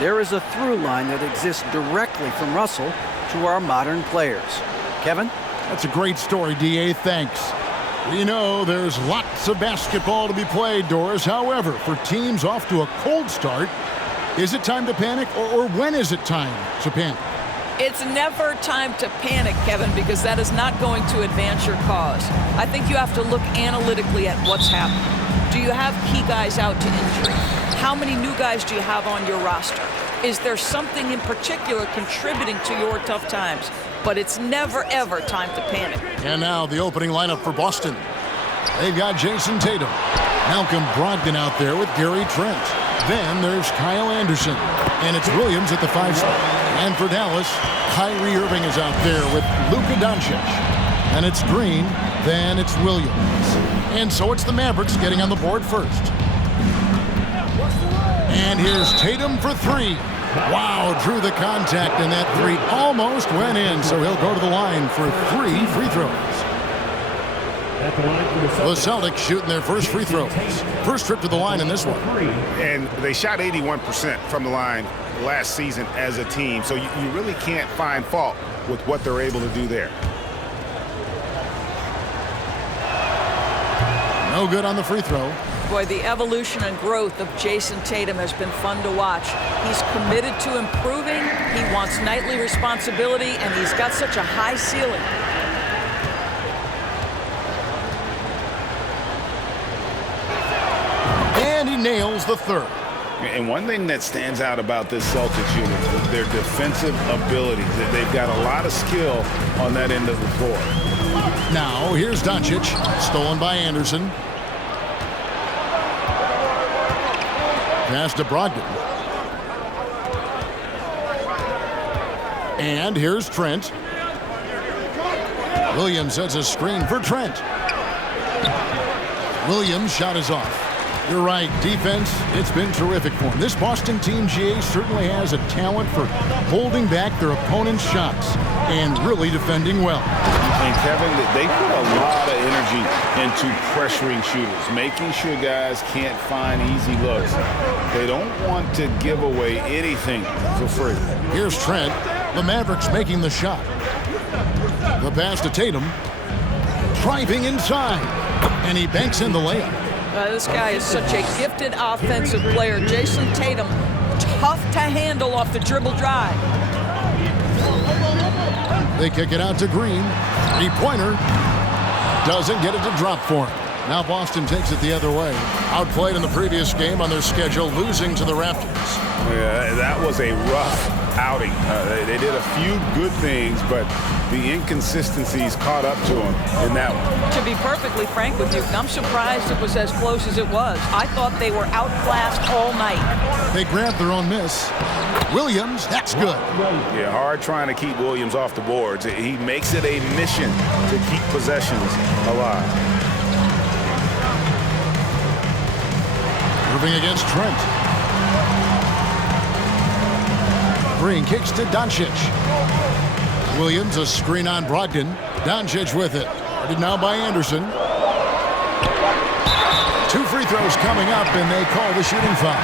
there is a through line that exists directly from Russell to our modern players. Kevin? That's a great story, D.A. Thanks. We know there's lots of basketball to be played, Doris. However, for teams off to a cold start, is it time to panic, or when is it time to panic? It's never time to panic, Kevin, because that is not going to advance your cause. I think you have to look analytically at what's happening. Do you have key guys out to injury? How many new guys do you have on your roster? Is there something in particular contributing to your tough times? But it's never, ever time to panic. And now the opening lineup for Boston. They've got Jason Tatum, Malcolm Brogdon out there with Gary Trent. Then there's Kyle Anderson, and it's Williams at the 5 spot. And for Dallas, Kyrie Irving is out there with Luka Doncic. And it's Green, then it's Williams. And so it's the Mavericks getting on the board first. And here's Tatum for 3. Wow, drew the contact, and that 3 almost went in, so he'll go to the line for 3 free throws. The Celtics shooting their first free throws. First trip to the line in this one. And they shot 81% from the line last season as a team, so you really can't find fault with what they're able to do there. No good on the free throw. Boy, the evolution and growth of Jason Tatum has been fun to watch. He's committed to improving, he wants nightly responsibility, and he's got such a high ceiling. And he nails the 3rd. And one thing that stands out about this Celtics unit is their defensive ability. They've got a lot of skill on that end of the floor. Now, here's Doncic, stolen by Anderson. Pass to Brogdon. And here's Trent. Williams sets a screen for Trent. Williams' shot is off. You're right, defense, it's been terrific for him. This Boston team, GA, certainly has a talent for holding back their opponent's shots and really defending well. And Kevin, they put a lot of energy into pressuring shooters, making sure guys can't find easy looks. They don't want to give away anything for free. Here's Trent, the Mavericks making the shot. The pass to Tatum, driving inside, and he banks in the layup. This guy is such a gifted offensive player. Jason Tatum, tough to handle off the dribble drive. They kick it out to Green. 3-pointer. Doesn't get it to drop for him. Now Boston takes it the other way. Outplayed in the previous game on their schedule, losing to the Raptors. Yeah, that was a rough outing. They did a few good things, but the inconsistencies caught up to them in that one. To be perfectly frank with you, I'm surprised it was as close as it was. I thought they were outclassed all night. They grabbed their own miss. Williams, that's good. Yeah, hard trying to keep Williams off the boards. He makes it a mission to keep possessions alive. Irving against Trent. Green kicks to Doncic. Williams, a screen on Brogdon. Doncic with it. Guarded now by Anderson. 2 free throws coming up, and they call the shooting foul.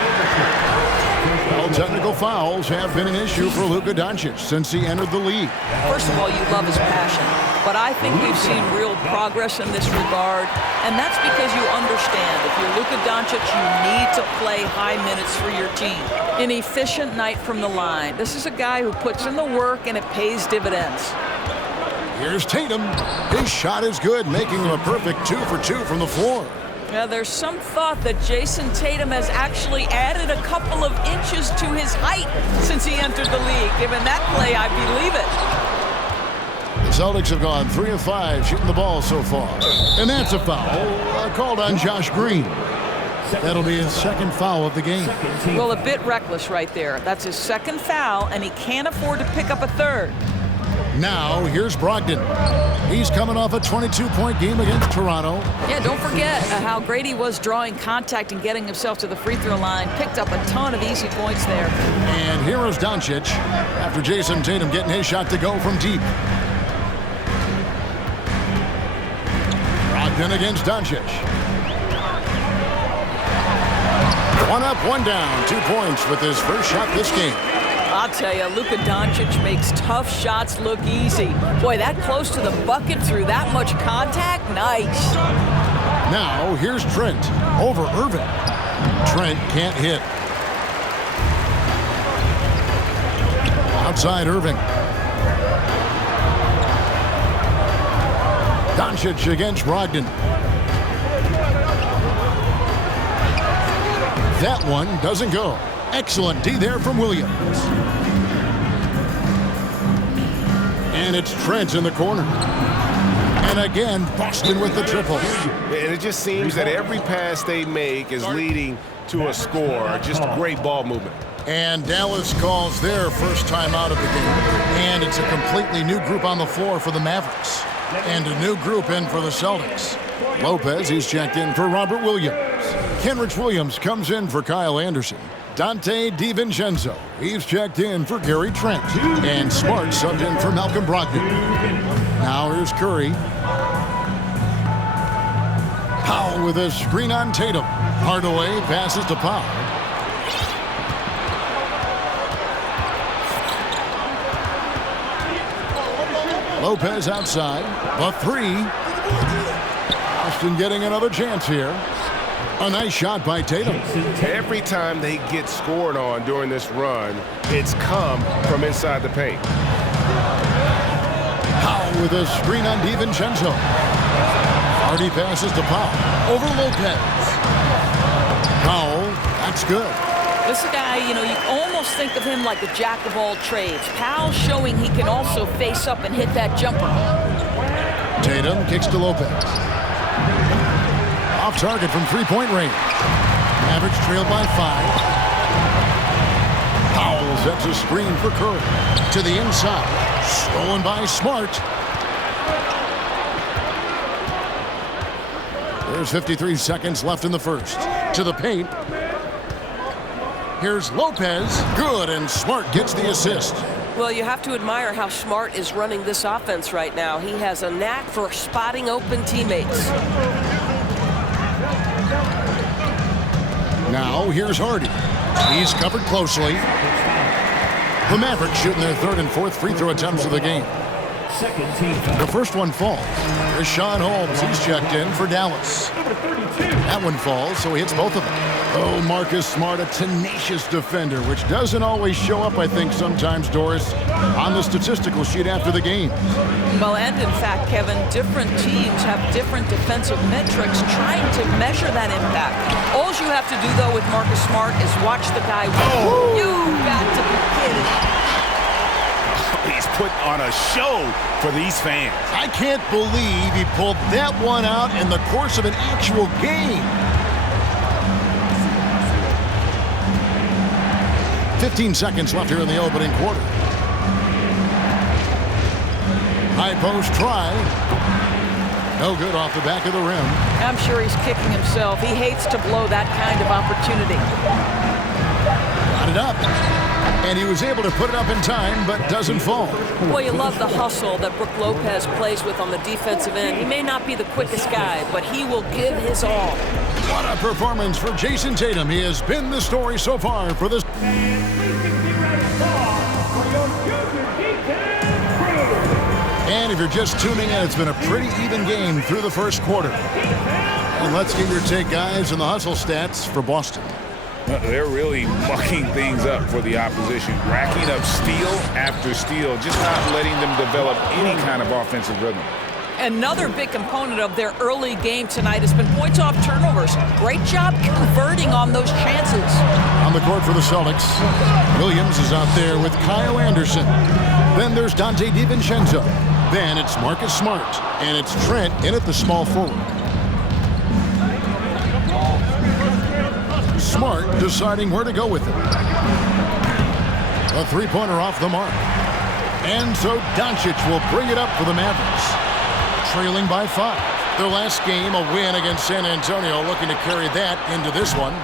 Well, technical fouls have been an issue for Luka Doncic since he entered the league. First of all, you love his passion. But I think we've seen real progress in this regard, and that's because you understand if you're Luka Doncic, you need to play high minutes for your team. An efficient night from the line. This is a guy who puts in the work, and it pays dividends. Here's Tatum. His shot is good, making him a perfect 2 for 2 from the floor. Now, there's some thought that Jason Tatum has actually added a couple of inches to his height since he entered the league. Given that play, I believe it. The Celtics have gone 3 of 5 shooting the ball so far. And that's a foul called on Josh Green. That'll be his 2nd foul of the game. Well, a bit reckless right there. That's his 2nd foul, and he can't afford to pick up a 3rd. Now, here's Brogdon. He's coming off a 22-point game against Toronto. Yeah, don't forget how great he was drawing contact and getting himself to the free throw line. Picked up a ton of easy points there. And here is Doncic after Jason Tatum getting his shot to go from deep. Brogdon against Doncic. One up, one down. 2 points with his first shot this game. I'll tell you, Luka Doncic makes tough shots look easy. Boy, that close to the bucket through that much contact, nice. Now, here's Trent over Irving. Trent can't hit. Outside Irving. Doncic against Brogdon. That one doesn't go. Excellent D there from Williams. And it's Trent in the corner. And again, Boston with the triple. And it just seems that every pass they make is leading to a score. Just great ball movement. And Dallas calls their first time out of the game. And it's a completely new group on the floor for the Mavericks. And a new group in for the Celtics. Lopez, he's checked in for Robert Williams. Kenrich Williams comes in for Kyle Anderson. Dante DiVincenzo, he's checked in for Gary Trent. And Smart subbed in for Malcolm Brogdon. Now here's Curry. Powell with a screen on Tatum. Hardaway passes to Powell. Lopez outside. The three. Boston getting another chance here. A nice shot by Tatum. Every time they get scored on during this run, it's come from inside the paint. Powell with a screen on DiVincenzo. Hardy passes to Powell. Over Lopez. Powell, that's good. This guy, you almost think of him like a jack of all trades. Powell showing he can also face up and hit that jumper. Tatum kicks to Lopez. Off target from three-point range. Mavericks trail by 5. Powell sets a screen for Curry. To the inside. Stolen by Smart. There's 53 seconds left in the first. To the paint. Here's Lopez. Good, and Smart gets the assist. Well, you have to admire how Smart is running this offense right now. He has a knack for spotting open teammates. Now, here's Hardy. He's covered closely. The Mavericks shooting their third and fourth free throw attempts of the game. The first one falls. Rashawn Holmes, he's checked in for Dallas. That one falls, so he hits both of them. Oh, Marcus Smart, a tenacious defender, which doesn't always show up, I think, sometimes, Doris, on the statistical sheet after the game. Well, and in fact, Kevin, different teams have different defensive metrics trying to measure that impact. All you have to do, though, with Marcus Smart is watch the guy. Oh. You got to be kidding. He's put on a show for these fans. I can't believe he pulled that one out in the course of an actual game. 15 seconds left here in the opening quarter. High post try. No good off the back of the rim. I'm sure he's kicking himself. He hates to blow that kind of opportunity. Got it up. And he was able to put it up in time, but doesn't fall. Boy, you love the hustle that Brook Lopez plays with on the defensive end. He may not be the quickest guy, but he will give his all. What a performance for Jason Tatum. He has been the story so far for this. And if you're just tuning in, it's been a pretty even game through the first quarter. And let's get your take, guys, on the hustle stats for Boston. They're really mucking things up for the opposition, racking up steal after steal, just not letting them develop any kind of offensive rhythm. Another big component of their early game tonight has been points off turnovers. Great job converting on those chances. On the court for the Celtics, Williams is out there with Kyle Anderson. Then there's Dante DiVincenzo. Then it's Marcus Smart. And it's Trent in at the small forward. Smart deciding where to go with it. A three-pointer off the mark. And so Doncic will bring it up for the Mavericks. Trailing by 5. Their last game, a win against San Antonio, looking to carry that into this one.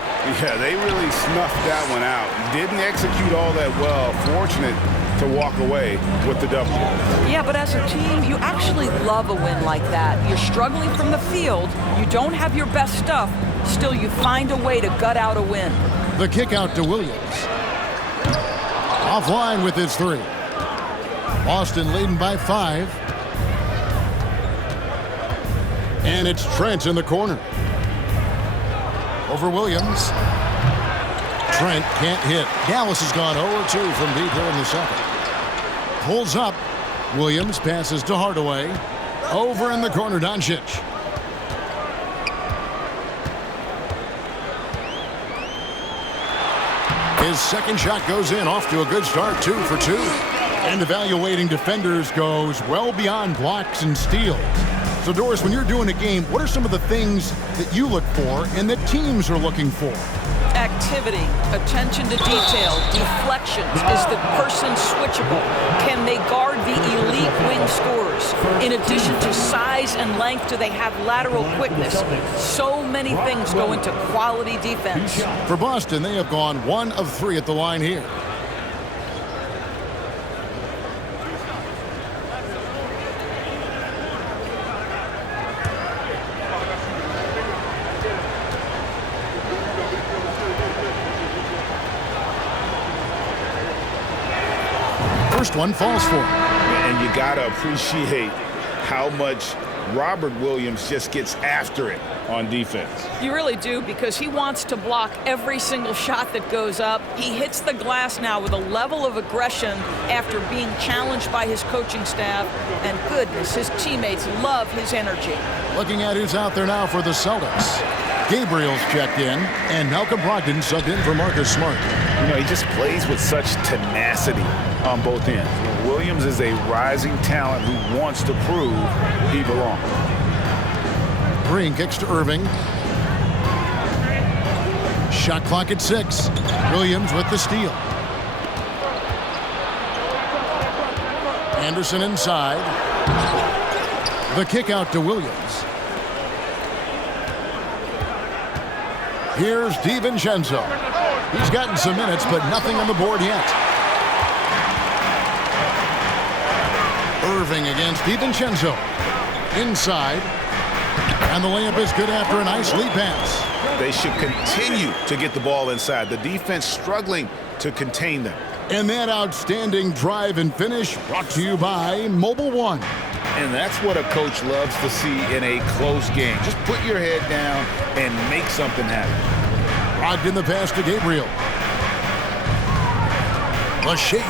Yeah, they really snuffed that one out. Didn't execute all that well. Fortunate to walk away with the W. Yeah, but as a team, you actually love a win like that. You're struggling from the field. You don't have your best stuff, Still, you find a way to gut out a win. The kick out to Williams. Offline with his 3. Boston leading by 5. And it's Trent in the corner. Over Williams. Trent can't hit. Dallas has gone 0-2 from deep here in the second. Pulls up. Williams passes to Hardaway. Over in the corner, Doncic. His second shot goes in, off to a good start, 2 for 2. And evaluating defenders goes well beyond blocks and steals. So, Doris, when you're doing a game, what are some of the things that you look for and that teams are looking for? Activity, attention to detail, deflections. Is the person switchable? Can they guard the elite wing scorers? In addition to size and length, do they have lateral quickness? So many things go into quality defense. For Boston, they have gone 1 of 3 at the line here. First one falls for him. And you got to appreciate how much Robert Williams just gets after it on defense. You really do, because he wants to block every single shot that goes up. He hits the glass now with a level of aggression after being challenged by his coaching staff. And goodness, his teammates love his energy. Looking at who's out there now for the Celtics. Gabriel's checked in, and Malcolm Brogdon subbed in for Marcus Smart. You know, he just plays with such tenacity on both ends. Williams is a rising talent who wants to prove he belongs. Green kicks to Irving. Shot clock at 6. Williams with the steal. Anderson inside. The kick out to Williams. Here's DiVincenzo. He's gotten some minutes, but nothing on the board yet. Irving against DiVincenzo. Inside. And the layup is good after a nice lead pass. They should continue to get the ball inside. The defense struggling to contain them. And that outstanding drive and finish brought to you by Mobile One. And that's what a coach loves to see in a close game. Just put your head down and make something happen. Brogdon the pass to Gabriel. The shake.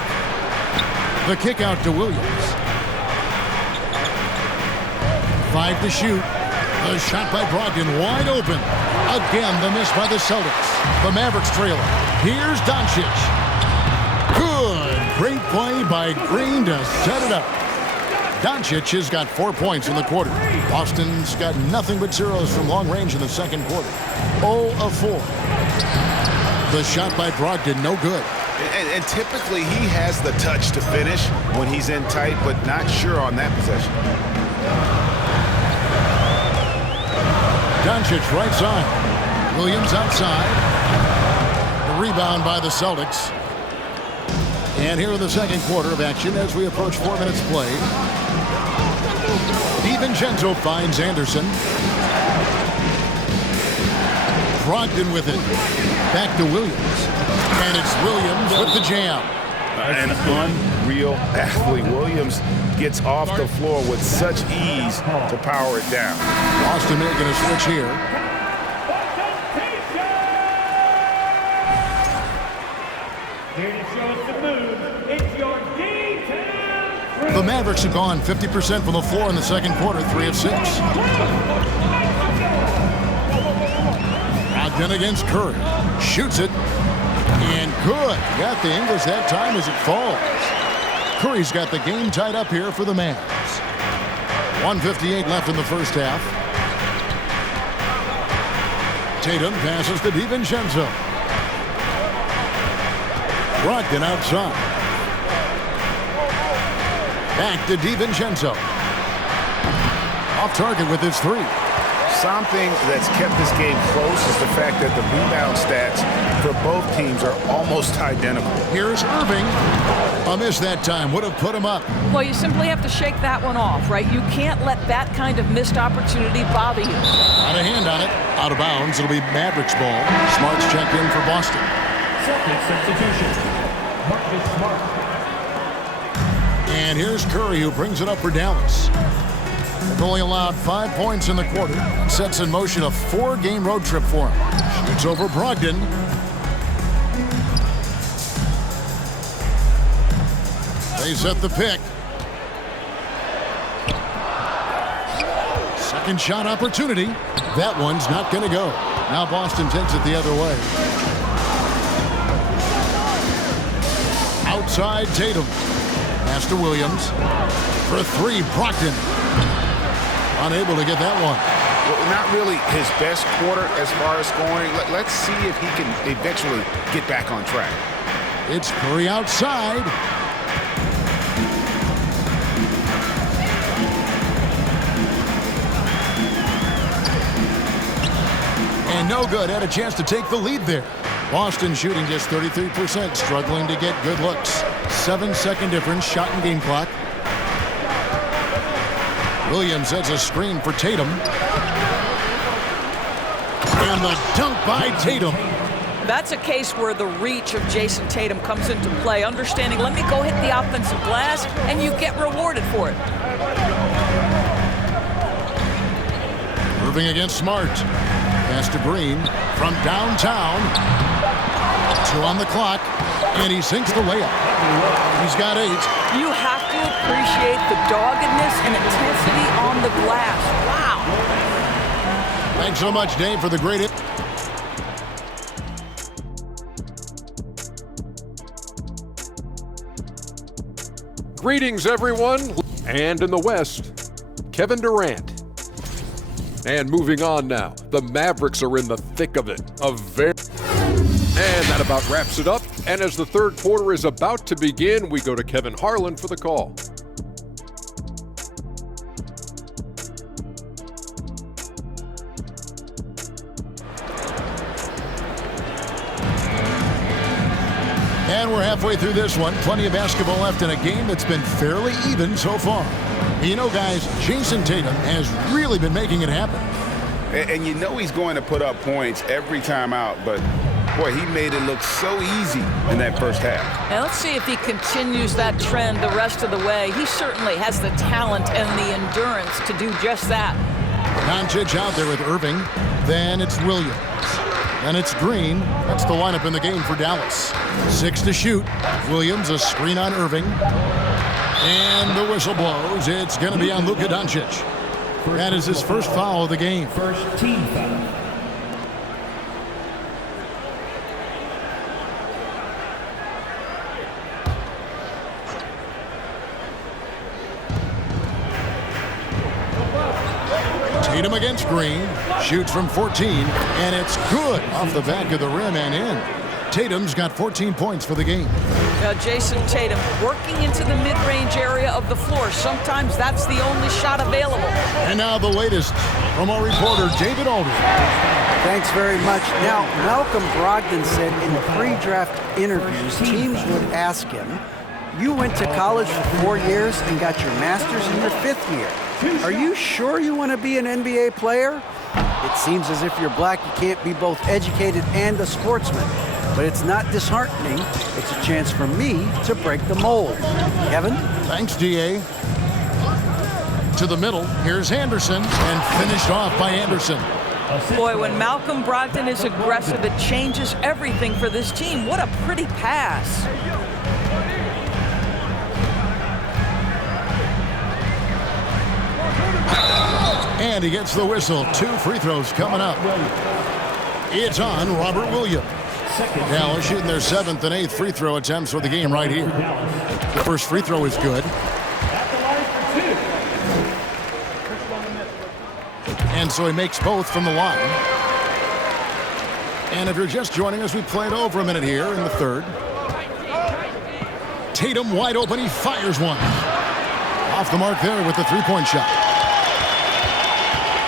The kick out to Williams. 5 to shoot. The shot by Brogdon wide open. Again, the miss by the Celtics. The Mavericks trailer. Here's Doncic. Good. Great play by Green to set it up. Doncic has got 4 points in the quarter. Boston's got nothing but zeros from long range in the second quarter. 0 of 4. The shot by Brogdon, no good. And typically he has the touch to finish when he's in tight, but not sure on that possession. Doncic right side. Williams outside. The rebound by the Celtics. And here in the second quarter of action as we approach 4 minutes played. DiVincenzo finds Anderson. Brogdon with it. Back to Williams. And it's Williams with the jam. An unreal athlete. Williams gets off the floor with such ease to power it down. Boston making a switch here. The Mavericks have gone 50% from the floor in the second quarter, 3 of 6. Brogdon against Curry. Shoots it. And good. Got the English that time as it falls. Curry's got the game tied up here for the Mavs. 1:58 left in the first half. Tatum passes to DiVincenzo. Brogdon outside. Back to DiVincenzo. Off target with his 3. Something that's kept this game close is the fact that the rebound stats for both teams are almost identical. Here's Irving. A miss that time. Would have put him up. Well, you simply have to shake that one off, right? You can't let that kind of missed opportunity bother you. Out of hand on it. Out of bounds. It'll be Mavericks ball. Smart's checked in for Boston. Celtics substitution. Marcus Smart. And here's Curry, who brings it up for Dallas. They've only allowed 5 points in the quarter. Sets in motion a 4-game road trip for him. Shoots over Brogdon. They set the pick. Second shot opportunity. That one's not going to go. Now Boston takes it the other way. Outside Tatum. Pass to Williams. For 3, Brogdon. Unable to get that one. Well, not really his best quarter as far as scoring. Let's see if he can eventually get back on track. It's Curry outside. And no good. Had a chance to take the lead there. Boston shooting just 33%, struggling to get good looks. 7-second difference, shot and game clock. Williams has a screen for Tatum. And the dunk by Tatum. That's a case where the reach of Jason Tatum comes into play. Understanding, let me go hit the offensive glass, and you get rewarded for it. Irving against Smart. Pass to Green from downtown. 2 on the clock, and he sinks the layup. He's got 8. You have to appreciate the doggedness and intensity on the glass. Wow. Thanks so much, Dave, for the great hit. Greetings, everyone. And in the West, Kevin Durant. And moving on now, the Mavericks are in the thick of it. And that about wraps it up. And as the third quarter is about to begin, we go to Kevin Harlan for the call. And we're halfway through this one. Plenty of basketball left in a game that's been fairly even so far. You know, guys, Jason Tatum has really been making it happen. And you know he's going to put up points every time out, but boy, he made it look so easy in that first half. Now let's see if he continues that trend the rest of the way. He certainly has the talent and the endurance to do just that. Doncic out there with Irving. Then it's Williams. Then it's Green. That's the lineup in the game for Dallas. 6 to shoot. Williams, a screen on Irving. And the whistle blows. It's going to be on Luka Doncic. That is his first foul of the game. First team foul. Tatum against Green. Shoots from 14. And it's good off the back of the rim and in. Tatum's got 14 points for the game. Jason Tatum working into the mid-range area of the floor. Sometimes that's the only shot available. And now the latest from our reporter, David Aldridge. Thanks very much. Now, Malcolm Brogdon said in pre-draft interviews, teams would ask him, you went to college for 4 years and got your master's in your 5th year. Are you sure you want to be an NBA player? It seems as if you're black, you can't be both educated and a sportsman. But it's not disheartening. It's a chance for me to break the mold. Kevin? Thanks, D.A. To the middle. Here's Anderson. And finished off by Anderson. Boy, when Malcolm Brogdon is aggressive, it changes everything for this team. What a pretty pass. And he gets the whistle. 2 free throws coming up. It's on Robert Williams. Dallas shooting their 7th and 8th free throw attempts for the game right here. The first free throw is good. And so he makes both from the line. And if you're just joining us, we played over a minute here in the third. Tatum wide open. He fires one. Off the mark there with the three-point shot.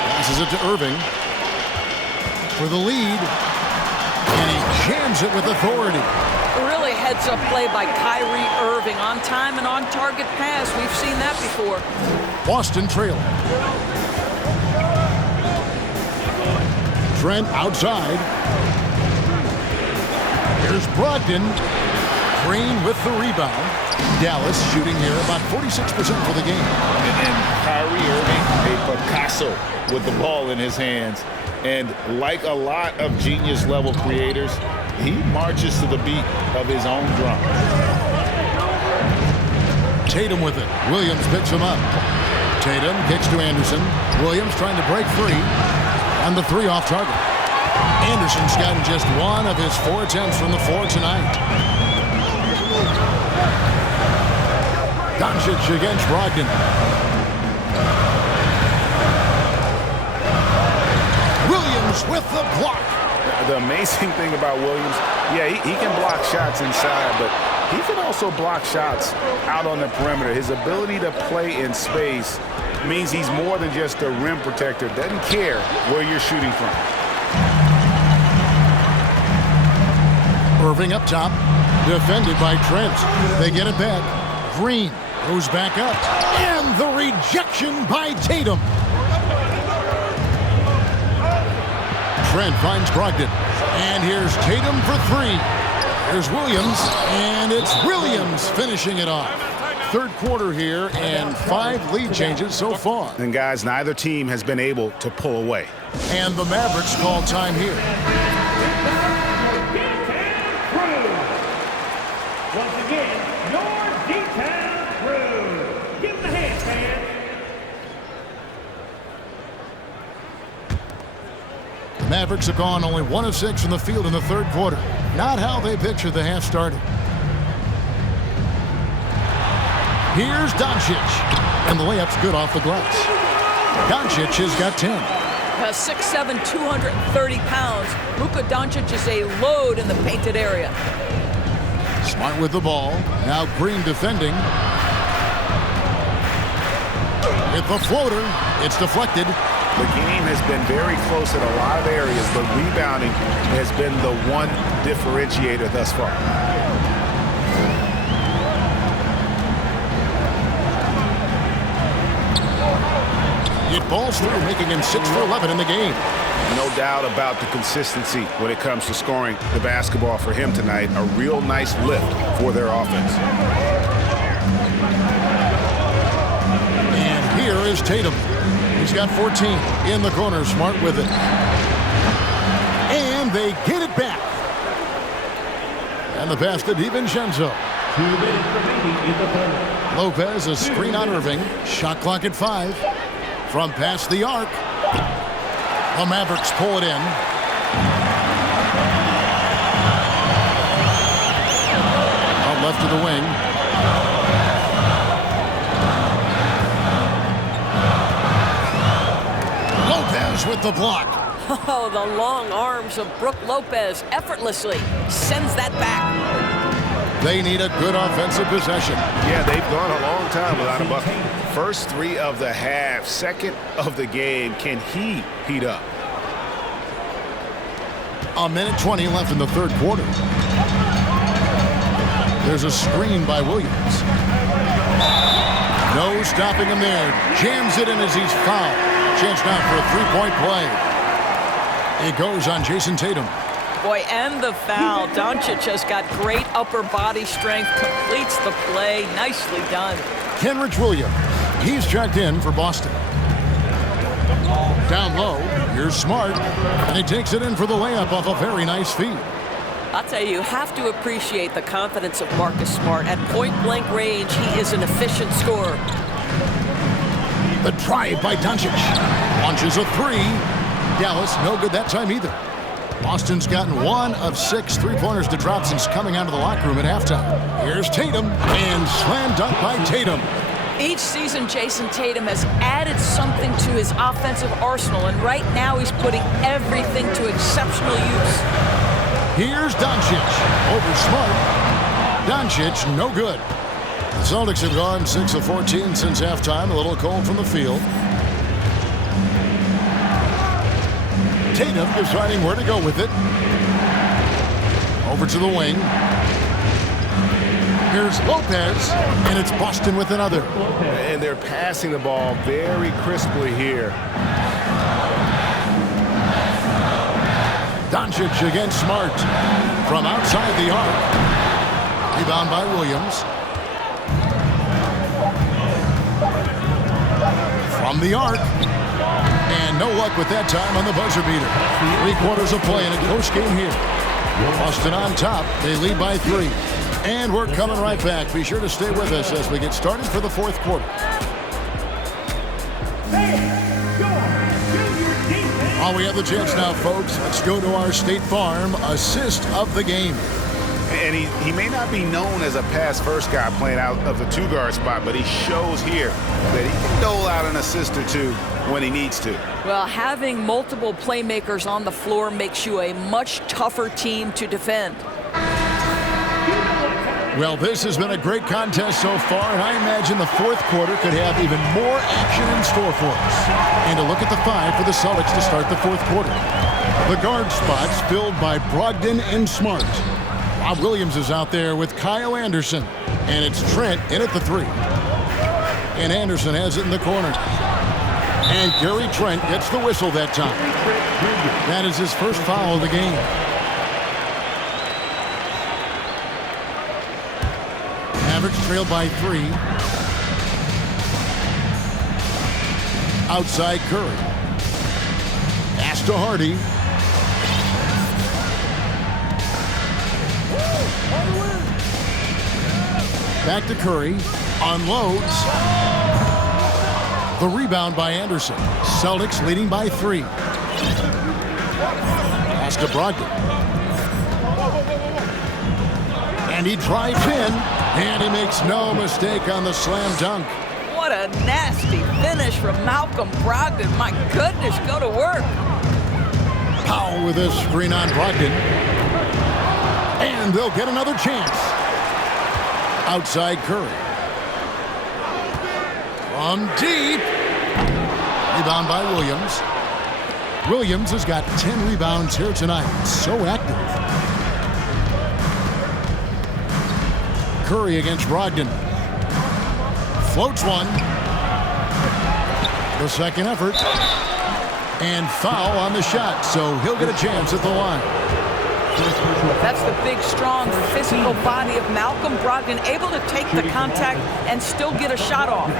Passes it to Irving. for the lead. And he jams it with authority. Really heads-up play by Kyrie Irving. On time and on target pass. We've seen that before. Boston trailing. Trent outside. Here's Brogdon. Green with the rebound. Dallas shooting here about 46% for the game. And Kyrie Irving, a Picasso with the ball in his hands. And like a lot of genius-level creators, he marches to the beat of his own drum. Tatum with it. Williams picks him up. Tatum kicks to Anderson. Williams trying to break free. And the three off target. Anderson's gotten just one of his 4 attempts from the floor tonight. Doncic against Brogdon. Williams with the block. The amazing thing about Williams, yeah, he can block shots inside, but he can also block shots out on the perimeter. His ability to play in space means he's more than just a rim protector. Doesn't care where you're shooting from. Irving up top, defended by Trent. They get it back. Green goes back up, and the rejection by Tatum. Trent finds Brogdon, and here's Tatum for three. There's Williams, and it's Williams finishing it off. Third quarter here, and 5 lead changes so far. And guys, neither team has been able to pull away. And the Mavericks call time here. Once again, your D-Town crew. Give them a hand, fans. The Mavericks have gone only 1 of 6 from the field in the third quarter. Not how they pictured the half started. Here's Doncic, and the layup's good off the glass. Doncic has got 10. 6'7", 230 pounds. Luka Doncic is a load in the painted area. Smart with the ball. Now Green defending. With the floater, it's deflected. The game has been very close in a lot of areas, but rebounding has been the one differentiator thus far. It balls through, making him 6 for 11 in the game. No doubt about the consistency when it comes to scoring the basketball for him tonight. A real nice lift for their offense. And here is Tatum. He's got 14 in the corner. Smart with it. And they get it back. And the pass to DiVincenzo. 2 minutes remaining in the third. Lopez, a screen on Irving. Shot clock at 5. From past the arc. The Mavericks pull it in. Out left to the wing. Lopez with the block. Oh, the long arms of Brook Lopez effortlessly sends that back. They need a good offensive possession. Yeah, they've gone a long time without a bucket. First 3 of the half, second of the game. Can he heat up? A minute 20 left in the third quarter. There's a screen by Williams. No stopping him there. Jams it in as he's fouled. Chance now for a 3-point play. It goes on Jason Tatum. Boy, and the foul. Doncic has got great upper body strength, completes the play. Nicely done. Kenrich Williams. He's checked in for Boston. Down low, here's Smart, and he takes it in for the layup off a very nice feed. I'll tell you have to appreciate the confidence of Marcus Smart. At point-blank range, he is an efficient scorer. The drive by Doncic. Launches a 3. Dallas, no good that time either. Boston's gotten 1 of 6 3-pointers to drop since coming out of the locker room at halftime. Here's Tatum, and slam dunk by Tatum. Each season, Jason Tatum has added something to his offensive arsenal, and right now he's putting everything to exceptional use. Here's Doncic. Over Smart. Doncic, no good. The Celtics have gone 6 of 14 since halftime. A little cold from the field. Tatum is finding where to go with it. Over to the wing. Here's Lopez, and it's Boston with another. And they're passing the ball very crisply here. Doncic against Smart from outside the arc. Rebound by Williams. From the arc. And no luck with that time on the buzzer beater. 3/4 of play in a close game here. Boston on top. They lead by 3. And we're coming right back. Be sure to stay with us as we get started for the 4th quarter. Oh, we have the chance now, folks. Let's go to our State Farm assist of the game. And he may not be known as a pass-first guy playing out of the 2-guard spot, but he shows here that he can dole out an assist or 2 when he needs to. Well, having multiple playmakers on the floor makes you a much tougher team to defend. Well, this has been a great contest so far, and I imagine the 4th quarter could have even more action in store for us. And a look at the 5 for the Celtics to start the 4th quarter. The guard spots filled by Brogdon and Smart. Rob Williams is out there with Kyle Anderson, and it's Trent in at the 3. And Anderson has it in the corner. And Gary Trent gets the whistle that time. That is his first foul of the game. Mavericks trail by 3. Outside Curry. Pass to Hardy. Back to Curry. Unloads. The rebound by Anderson. Celtics leading by 3. Pass to Brogdon. And he drives in. And he makes no mistake on the slam dunk. What a nasty finish from Malcolm Brogdon. My goodness, go to work. Powell with a screen on Brogdon. And they'll get another chance. Outside Curry. From deep. Rebound by Williams. Williams has got 10 rebounds here tonight. So active. Curry against Brogdon. Floats one. The second effort. And foul on the shot, so he'll get a chance at the line. That's the big, strong, physical body of Malcolm Brogdon, able to take the contact and still get a shot off.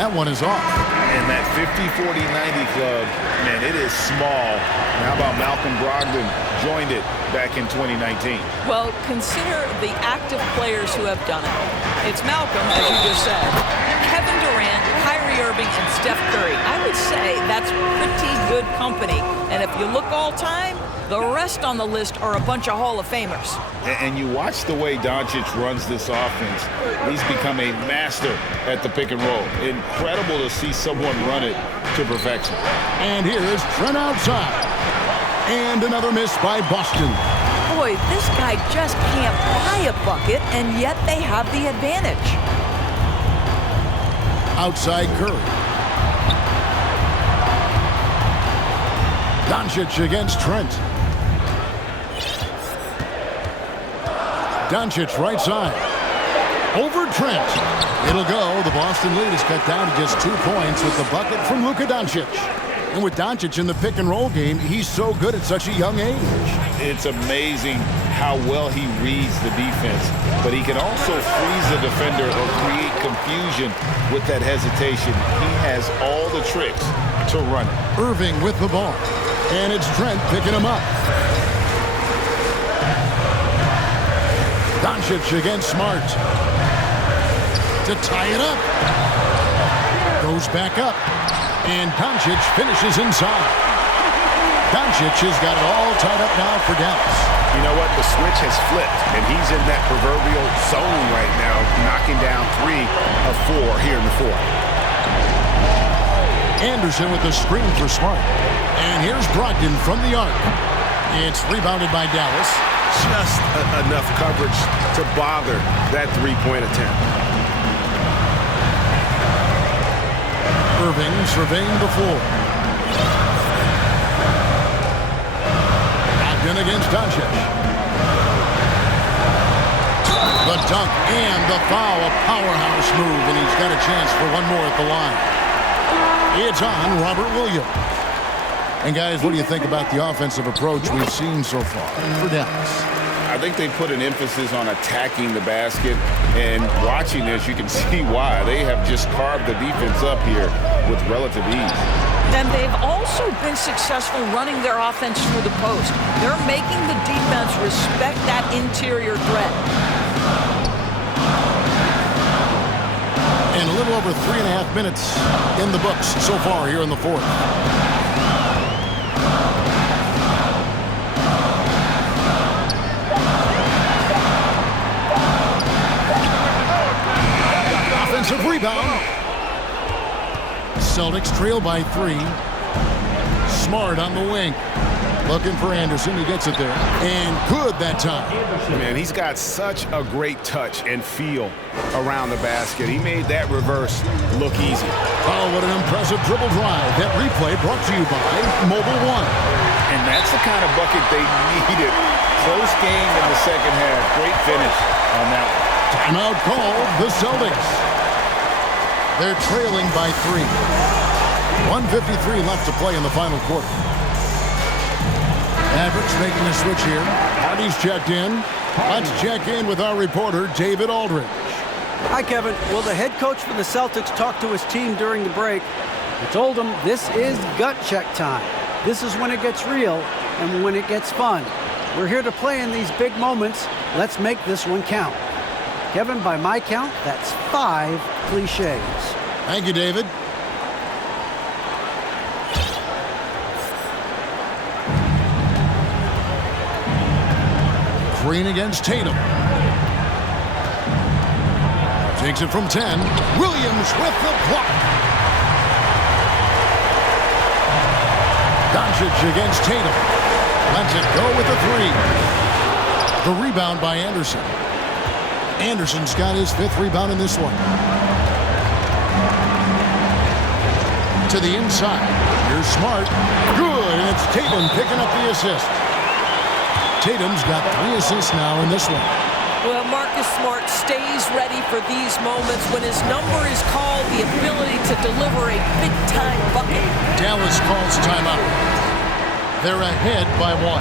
That one is off. And that 50-40-90 club, man, it is small. How about Malcolm Brogdon joined it back in 2019? Well, consider the active players who have done it. It's Malcolm, as you just said, Kevin Durant, Kyrie Irving, and Steph Curry. I would say that's pretty good company. And if you look all time, the rest on the list are a bunch of Hall of Famers. And you watch the way Doncic runs this offense. He's become a master at the pick and roll. Incredible to see someone run it to perfection. And here's Trent outside. And another miss by Boston. Boy, this guy just can't buy a bucket, and yet they have the advantage. Outside Curry. Doncic against Trent. Doncic right side. Over Trent. It'll go. The Boston lead is cut down to just 2 points with the bucket from Luka Doncic. And with Doncic in the pick and roll game, he's so good at such a young age. It's amazing how well he reads the defense, but he can also freeze the defender or create confusion with that hesitation. He has all the tricks to run it. Irving with the ball. And it's Trent picking him up. Doncic against Smart. To tie it up. Goes back up. And Doncic finishes inside. Doncic has got it all tied up now for Dallas. You know what? The switch has flipped, and he's in that proverbial zone right now, knocking down 3 of 4 here in the 4th. Anderson with the screen for Smart. And here's Brogdon from the arc. It's rebounded by Dallas. Just enough coverage to bother that 3-point attempt. Irving surveying the floor. Brogdon against Doncic. The dunk and the foul, a powerhouse move, and he's got a chance for one more at the line. It's on Robert Williams. And guys, what do you think about the offensive approach we've seen so far for Dallas? I think they put an emphasis on attacking the basket, and watching this, you can see why. They have just carved the defense up here with relative ease. And they've also been successful running their offense through the post. They're making the defense respect that interior threat. And a little over 3.5 minutes in the books so far here in the fourth. Offensive rebound. Celtics trail by 3. Smart on the wing. Looking for Anderson. He gets it there. And good that time. Man, he's got such a great touch and feel around the basket. He made that reverse look easy. Oh, what an impressive dribble drive. That replay brought to you by Mobile One. And that's the kind of bucket they needed. Close game in the second half. Great finish on that one. Timeout called the Celtics. They're trailing by 3. 1:53 left to play in the final quarter. Mavericks making a switch here. Hardy's checked in. Let's check in with our reporter, David Aldridge. Hi, Kevin. Well, the head coach for the Celtics talked to his team during the break. He told them this is gut check time. This is when it gets real and when it gets fun. We're here to play in these big moments. Let's make this one count. Kevin, by my count, that's 5 cliches. Thank you, David. Green against Tatum. Takes it from 10. Williams with the block. Doncic against Tatum. Lets it go with the 3. The rebound by Anderson. Anderson's got his 5th rebound in this one. To the inside. Here's Smart. Good, and it's Tatum picking up the assist. Tatum's got 3 assists now in this one. Well, Marcus Smart stays ready for these moments when his number is called, the ability to deliver a big-time bucket. Dallas calls timeout. They're ahead by 1.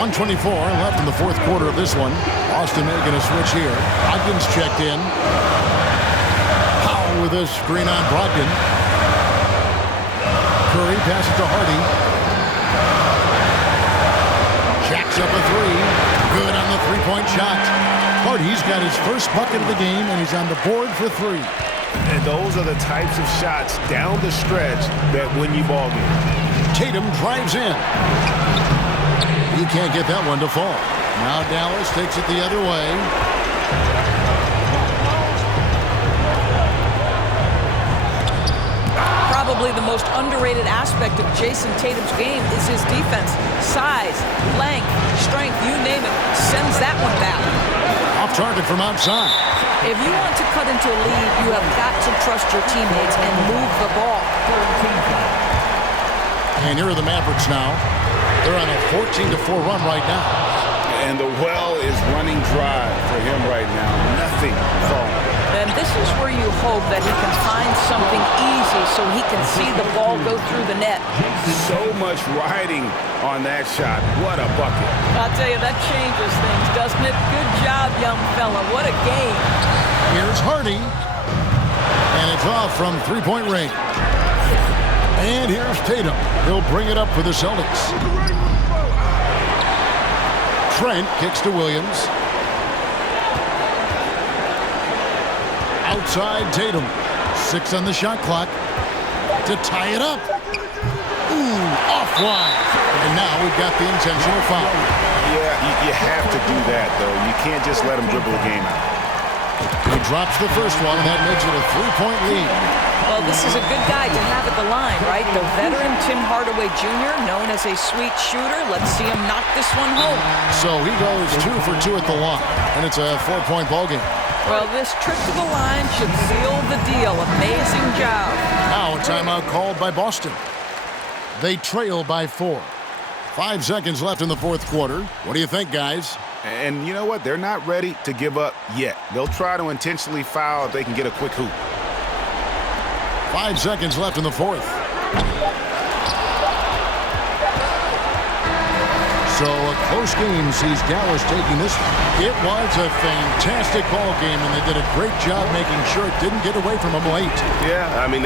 1:24 left in the fourth quarter of this one. Boston making a switch here. Brogdon's checked in. Powell with a screen on Brogdon. Curry passes to Hardy. Jacks up a 3. Good on the three-point shot. Hardy's got his first bucket of the game, and he's on the board for 3. And those are the types of shots down the stretch that win you ball games. Tatum drives in. He can't get that one to fall. Now Dallas takes it the other way. Probably the most underrated aspect of Jason Tatum's game is his defense. Size, length, strength, you name it, sends that one back. Off target from outside. If you want to cut into a lead, you have got to trust your teammates and move the ball. And here are the Mavericks now. They're on a 14-4 run right now. And the well is running dry for him right now. Nothing falling. And this is where you hope that he can find something easy so he can see the ball go through the net. So much riding on that shot. What a bucket. I'll tell you, that changes things, doesn't it? Good job, young fella. What a game. Here's Hardy. And it's off from three-point range. And here's Tatum. He'll bring it up for the Celtics. Trent kicks to Williams. Outside Tatum. 6 on the shot clock to tie it up. Ooh, offline. And now we've got the intentional foul. Yeah, you have to do that, though. You can't just let him dribble the game out. He drops the first one, and that makes it a 3-point lead. Well, this is a good guy to have at the line, right? The veteran Tim Hardaway Jr., known as a sweet shooter. Let's see him knock this one home. So he goes 2 for 2 at the line, and it's a 4-point ball game. Well, this trip to the line should seal the deal. Amazing job. Now a timeout called by Boston. They trail by 4. 5 seconds left in the fourth quarter. What do you think, guys? And you know what? They're not ready to give up yet. They'll try to intentionally foul if they can get a quick hoop. 5 seconds left in the fourth. So a close game sees Dallas taking this one. It was a fantastic ball game, and they did a great job making sure it didn't get away from them late. Yeah, I mean,